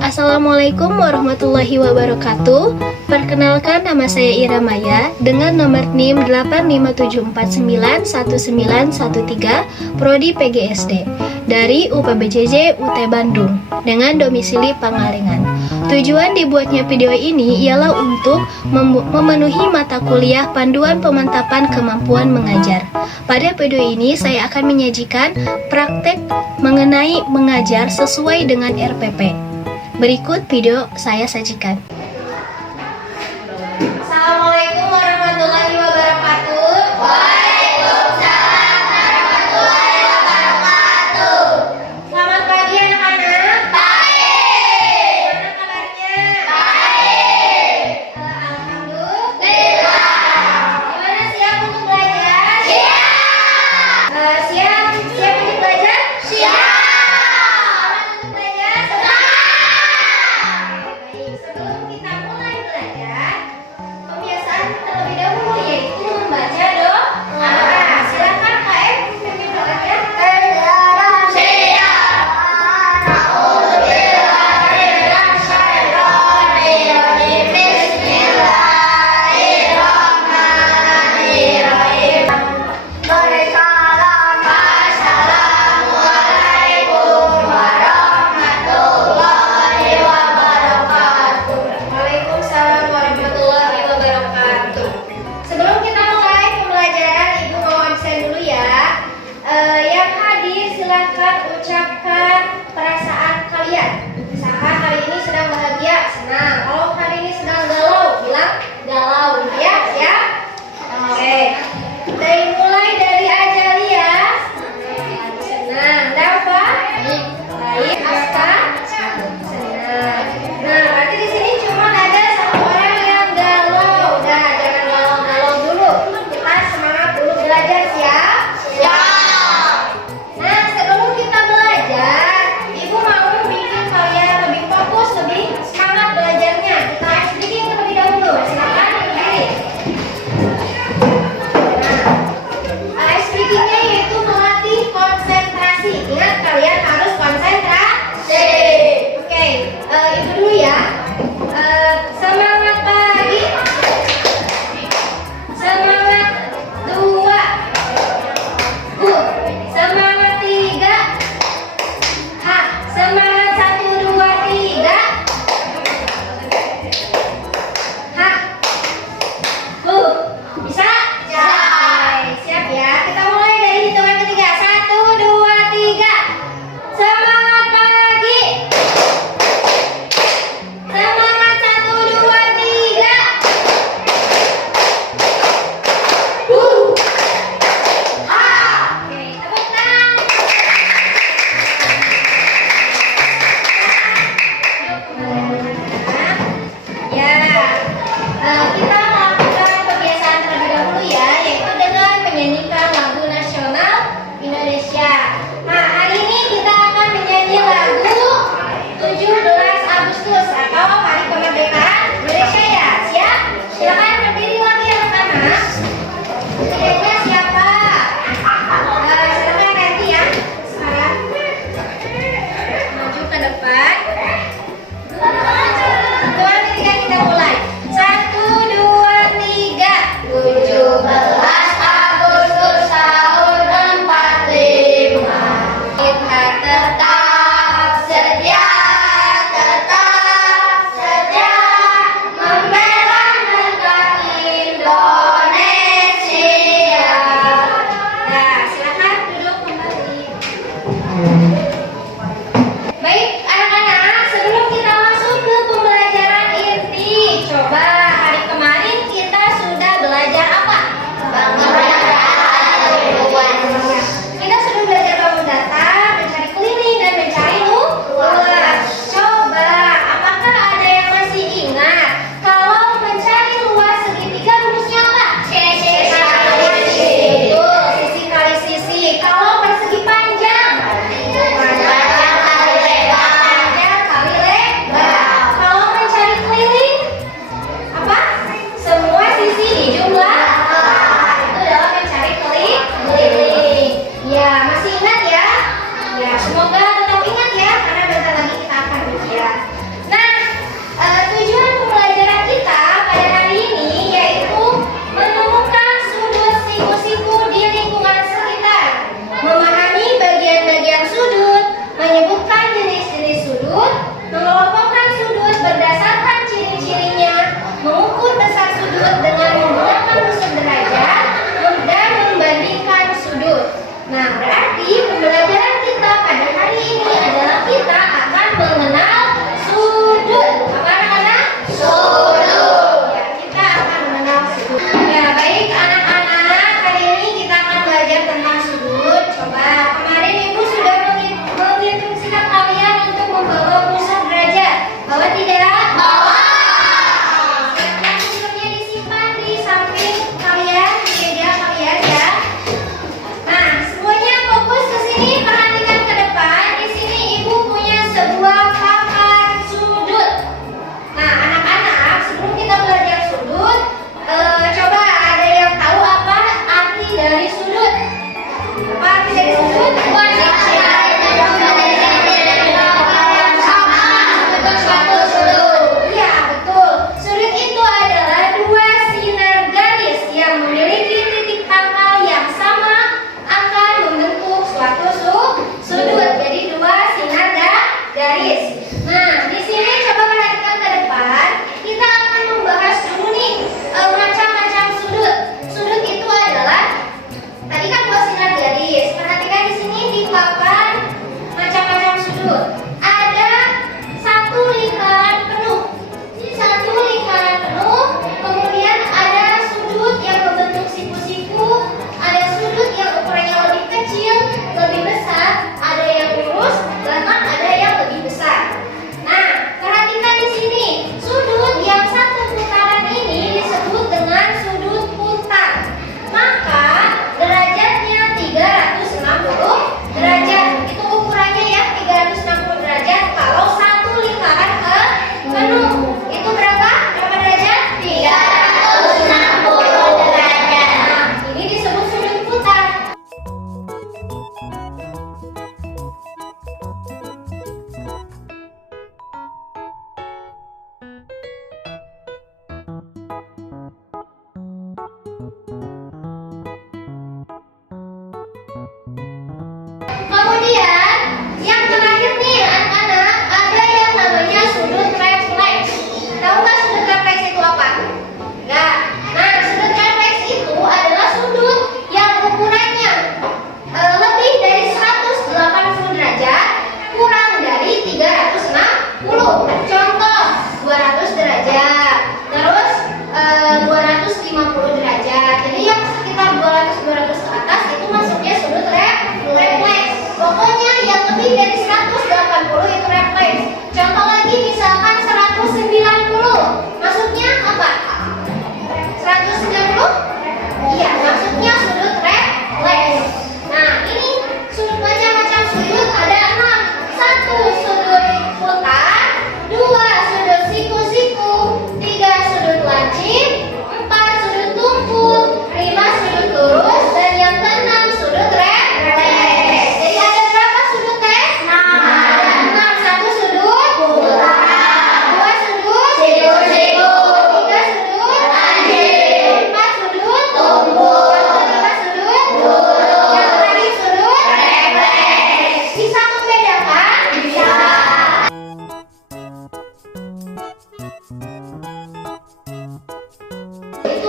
Assalamualaikum warahmatullahi wabarakatuh. Perkenalkan, nama saya Ira Maya dengan nomor NIM 8574919113 Prodi PGSD dari UPBJJ UT Bandung dengan domisili Pangalengan. Tujuan dibuatnya video ini ialah untuk memenuhi mata kuliah panduan pemantapan kemampuan mengajar. Pada video ini saya akan menyajikan praktek mengenai mengajar sesuai dengan RPP. Berikut video saya sajikan. Assalamualaikum warahmatullahi wabarakatuh. Waalaikumsalam warahmatullahi wabarakatuh. Selamat pagi anak-anak. Baik. Gimana kabarnya? Baik. Alhamdulillah. Gimana, siap untuk belajar? Siap. Siap untuk belajar? Siap. Selamat untuk belajar? Semangat. Baik, sebelum kita mulai belajar, kebiasaan terlebih dahulu yaitu membaca doa.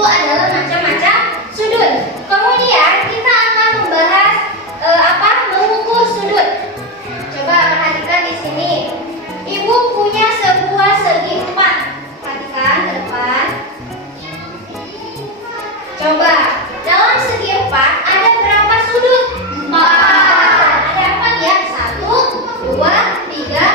adalah macam-macam sudut. Kemudian kita akan membahas mengukur sudut. Coba perhatikan di sini. Ibu punya sebuah segi 4. Perhatikan ke depan. Coba, dalam segi 4 ada berapa sudut? 4. Ada 4 ya? 1, 2, 3,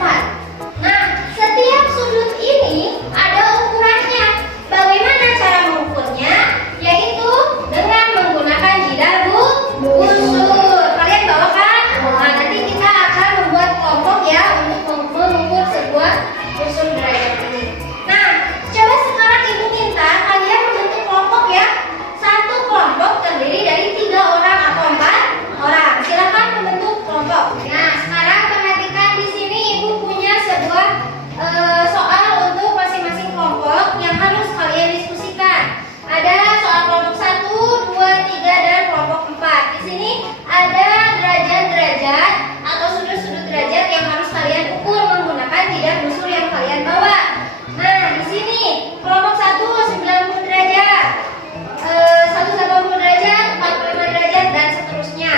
4. Nah, setiap sudut ini ada ukurannya. Bagaimana cara mengukurnya? Yaitu dengan menggunakan jidar busur. Kalian bawa kan? Nah, nanti kita akan membuat kelompok ya untuk mengukur sebuah busur derajat ini. Nah, coba sekarang ibu minta kalian membentuk kelompok ya. Satu kelompok terdiri dari 3 orang atau 4 orang. Silakan membentuk kelompok. Nah, sekarang perhatikan di sini ibu punya sebuah soal untuk masing-masing kelompok yang harus kalian diskusikan. Ada soal kelompok 1, 2, 3 dan kelompok 4. Di sini ada derajat-derajat atau sudut-sudut derajat yang harus kalian ukur menggunakan jidar busur yang kalian bawa. Nah, di sini kelompok 1 90 derajat. 180 derajat, 45 derajat dan seterusnya.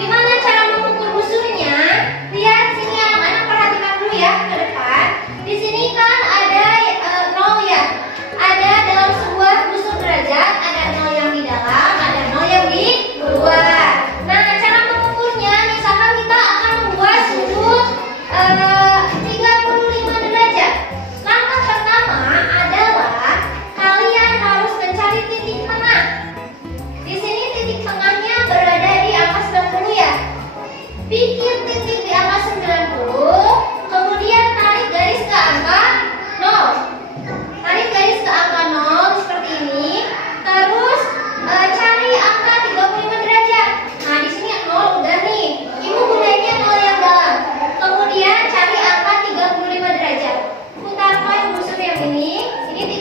Gimana cara mengukur busurnya? Lihat sini anak-anak, perhatikan dulu ya ke depan. Di sini kan ada 0 ya. Ada dalam sebuah busur derajat ada 0 yang di dalam, ada 0 yang di luar. Nah, cara mengukurnya misalkan kita akan membuat sudut 35 derajat. Langkah pertama adalah kalian harus mencari titik tengah. Di sini titik tengahnya berada di angka 90 ya. Pikir titik di angka 90, kemudian tarik garis ke angka 0. Tarik garis ke angka 0 seperti ini. Terus cari angka 35 derajat. Nah, di sini 0 udah nih. Ibu gunanya 0 yang dalam. Kemudian cari angka 35 derajat. Putarkan busur yang ini 30,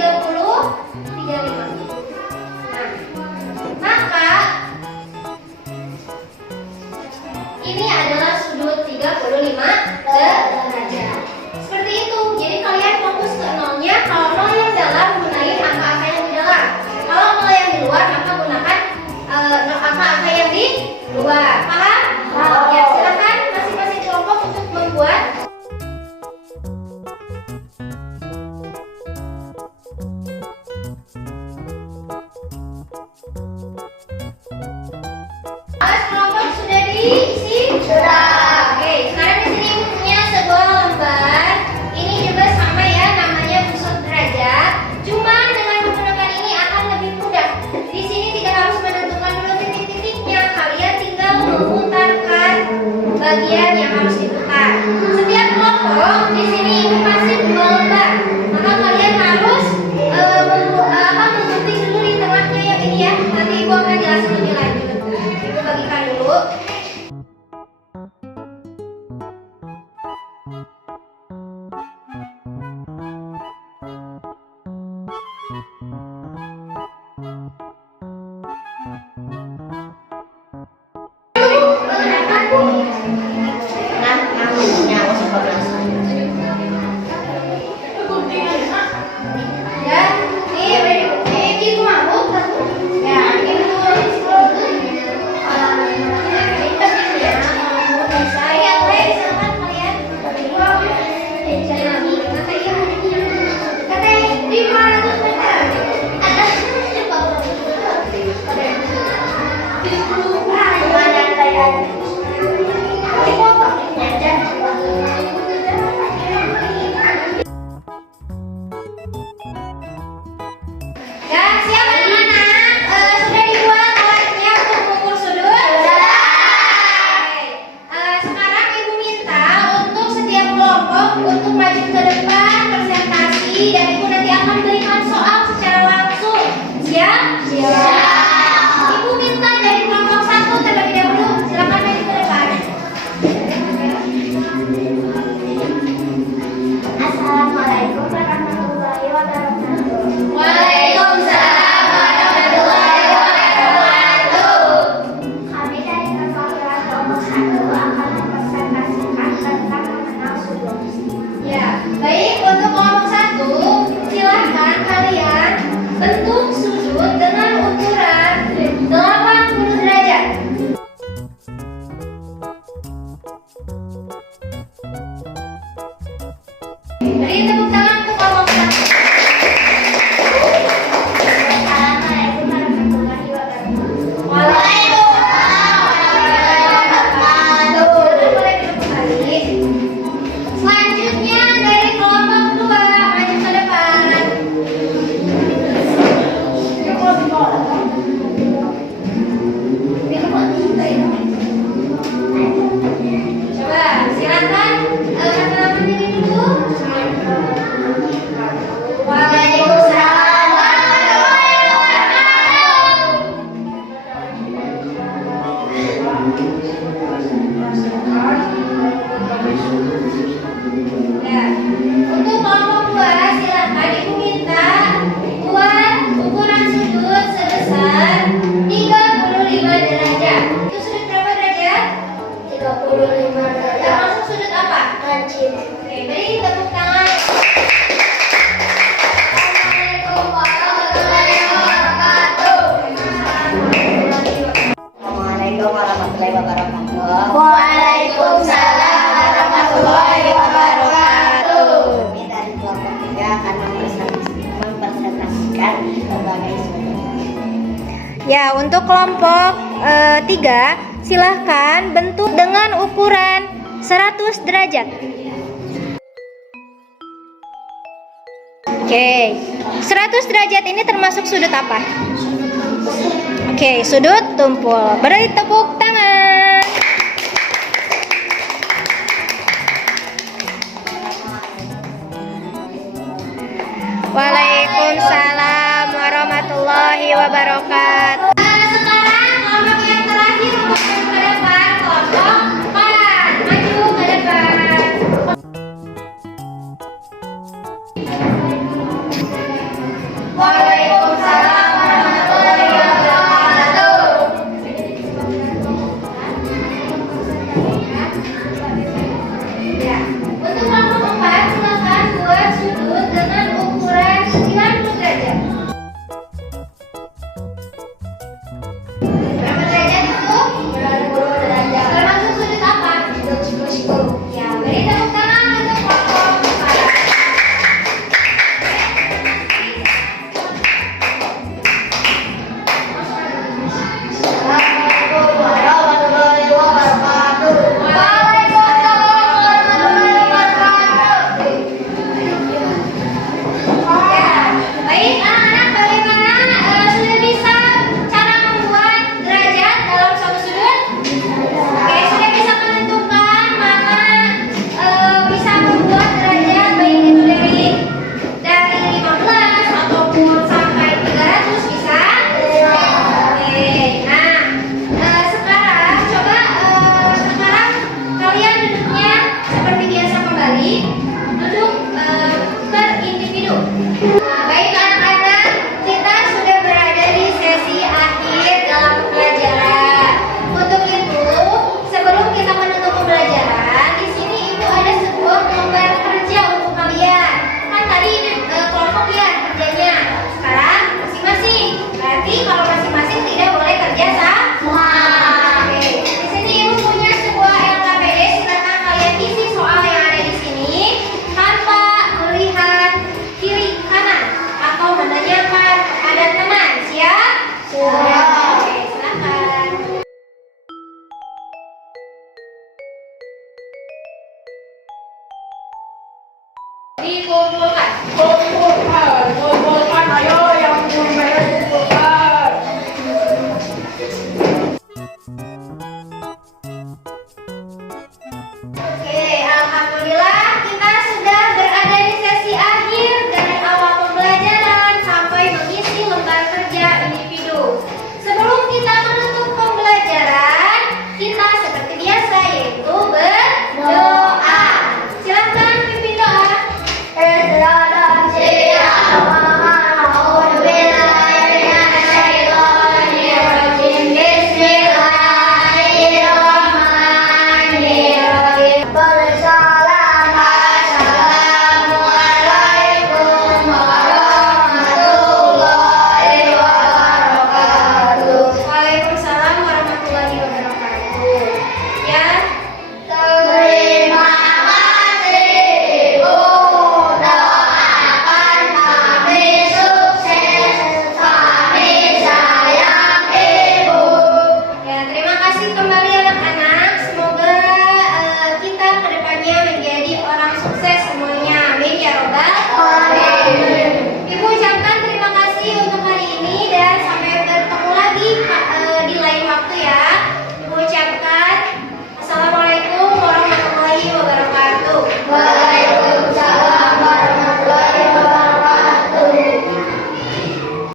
35. Nah, maka ini adalah sudut 35 derajat. Seperti itu. Jadi kalian fokus ke 0-nya. Kalau 0 yang dalam gunain angka-angka yang di dalam. Kalau 0 yang di luar maka gunakan angka-angka yang di luar. Paham? Ya, silakan masing-masing kelompok untuk membuat. Kelompok sudah diisi? Sudah. Oke, sekarang di sini ibu punya sebuah lembar. Ini juga sama ya, namanya busur derajat. Cuma dengan menggunakan ini akan lebih mudah. Di sini tidak harus menentukan dulu titik-titiknya. Kalian tinggal memutarkan bagian yang harus diputar. Setiap kelompok di sini ibu kasih 2 lembar. Maka kalian harus menggunting dulu di tengahnya yang ini ya. Nanti ibu akan jelasin lebih lanjut. Ibu bagikan dulu. Untuk maju ke depan presentasi dan ibu nanti akan berikan soal secara langsung. Siap? Siap. Ibu minta dari kelompok 1 terlebih dahulu. Silakan maju ke depan. Assalamualaikum warahmatullahi wabarakatuh. Waalaikumsalam warahmatullahi wabarakatuh. Kami dari kelompok 1 akan mempresentasikan tentang mengenal sudut. Ya, baik, untuk kelompok 1 silahkan kalian bentuk sudut Oke, beri tepuk tangan. Assalamualaikum warahmatullahi wabarakatuh. Assalamualaikum warahmatullahi wabarakatuh. Waalaikumsalam warahmatullahi wabarakatuh. Kami dari kelompok 3 akan mempresentasikan berbagai sumber. Ya, untuk kelompok 3, silahkan bentuk dengan ukuran 100 derajat. Oke, 100 derajat ini termasuk sudut apa? Oke, sudut tumpul. Beri tepuk tangan. Waalaikumsalam warahmatullahi wabarakatuh. Sekarang kelompok yang terakhir untuk yang ke depan, kelompok 4. Maju ke depan. Waalaikumsalam warahmatullahi wabarakatuh. Ya, untuk kelompok 4 silakan buat sudut dengan ukuran 90 derajat. Berapa derajat itu? 90 derajat. Termasuk sudut apa? Sudut. Ya, beri tepuk tangan untuk kelompok 4. Assalamualaikum warahmatullahi wabarakatuh. Waalaikumsalam warahmatullahi wabarakatuh. Ya, baik anak-anak, bagaimana sudah bisa cara membuat derajat dalam suatu sudut? Oke, sudah bisa menentukan mana bisa membuat derajat baik itu dari 15 ataupun sampai 300 bisa? Oke, nah sekarang coba sekarang kalian duduknya seperti biasa kembali, duduk berindividu. Baik anak-anak, kita sudah berada di sesi akhir dalam pembelajaran. Untuk itu, sebelum kita menutup pembelajaran, di sini ibu ada sebuah gambar kerja untuk kalian. Kan tadi kelompok ya kerjanya. Sekarang masing-masing. Berarti kalau masing-masing tidak boleh kerja sama. Oke. Di sini ibu punya sebuah LKPD. Silakan kalian isi soal yang ada di sini tanpa melihat kiri kanan atau menanyakan kepada teman. Siap? Siap. Oke, silakan. Dikumpulkan. Kumpulkan, ayo yang belum beres kumpulkan. Oke, alhamdulillah kita sudah berada di sesi akhir dari awal pembelajaran sampai mengisi lembar kerja individu. Sebelum kita menutup pembelajaran, kita seperti biasa yaitu berdoa. Silakan pimpin doa. Waalaikumsalam warahmatullahi wabarakatuh. Ya, Terima kasih Bu, doakan kami sukses, kami sayang Ibu. ya terima kasih kembali